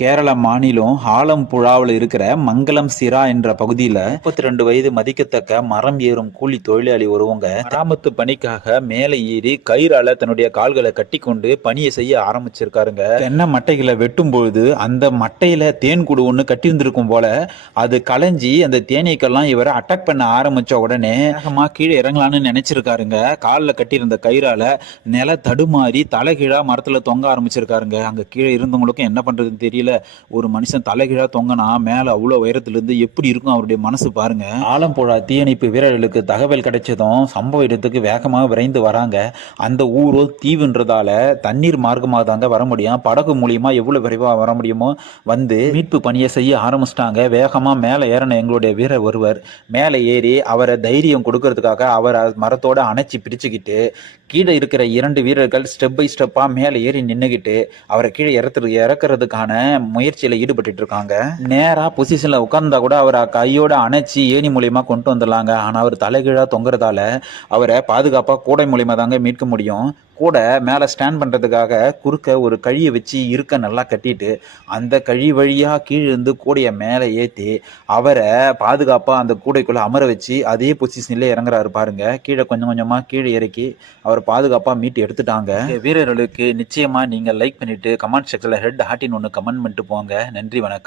கேரள மாநிலம் ஆலம்புழாவில் இருக்கிற மங்களம் சிரா என்ற பகுதியில் முப்பத்தி ரெண்டு வயது மதிக்கத்தக்க மரம் ஏறும் கூலி தொழிலாளி ஒருவங்க மராமத்து பணிக்காக மேலே ஏறி கயிறால தன்னுடைய கால்களை கட்டி கொண்டு பணியை செய்ய ஆரம்பிச்சிருக்காருங்க. தென்னை மட்டைகளை வெட்டும் பொழுது அந்த மட்டையில தேன் குடு ஒன்று கட்டியிருந்திருக்கும் போல அது களைஞ்சி அந்த தேனீக்கெல்லாம் இவரை அட்டாக் பண்ண ஆரம்பிச்ச உடனே வேகமாக கீழே இறங்கலான்னு நினைச்சிருக்காருங்க. காலில் கட்டியிருந்த கயிறால நில தடுமாறி தலைகீழா மரத்துல தொங்க ஆரம்பிச்சிருக்காருங்க. அங்க கீழே இருந்தவங்களுக்கும் என்ன பண்றதுன்னு தெரியல. ஒரு மனுஷன் தலைகீழா தொங்கினா மேல அவ்வளவு உயரத்துலேருந்து எப்படி இருக்கும் அவருடைய மனசு பாருங்க. ஆலம்புழா தீயணைப்பு வீரர்களுக்கு தகவல் கிடைச்சதும் சம்பவ இடத்துக்கு வேகமாக விரைந்து வராங்க. அந்த ஊரோ தீவுன்றதால தண்ணீர் மார்க்கமாக தாங்க வர முடியும். படகு மூலியமா எவ்வளவு விரைவாக வர முடியுமோ வந்து மீட்பு பணியை செய்ய ஆரம்பிச்சிட்டாங்க. வேகமாக மேலே ஏறின எங்களுடைய வீரர் ஒருவர். மேலே ஏறி அவரை தைரியம் கொடுக்கறதுக்காக அவரை மரத்தோட அணைச்சி பிரிச்சுக்கிட்டு கீழே இருக்கிற இரண்டு வீரர்கள் ஸ்டெப் பை ஸ்டெப்பாக மேலே ஏறி நின்றுக்கிட்டு அவரை கீழே இறத்து இறக்குறதுக்கான முயற்சியில ஈடுபட்டு இருக்காங்க நேரா பொசிஷன்ல உட்கார்ந்தா கூட அவரை கையோட அணைச்சி ஏணி மூலியமா கொண்டு வந்துடலாங்க. ஆனா அவர் தலைகீழா தொங்குறதால அவரை பாதுகாப்பா கூடை மூலியமா தாங்க மீட்க முடியும். கூட மேலே ஸ்டாண்ட் பண்ணுறதுக்காக குறுக்க ஒரு கழியை வச்சு இருக்க நல்லா கட்டிட்டு அந்த கழி வழியாக கீழே இருந்து கூடையை மேலே ஏற்றி அவரை பாதுகாப்பாக அந்த கூடைக்குள்ளே அமர வச்சு அதே பொசிஷன்லேயே இறங்குறாரு பாருங்க. கீழே கொஞ்சம் கொஞ்சமாக கீழே இறக்கி அவர் பாதுகாப்பாக மீட்டு எடுத்துட்டாங்க. வீரர்களுக்கு நிச்சயமாக நீங்கள் லைக் பண்ணிவிட்டு கமெண்ட் செக்ஷனில் ஹெட் ஹாட்டின் ஒன்று கமெண்ட் பண்ணிட்டு போங்க. நன்றி வணக்கம்.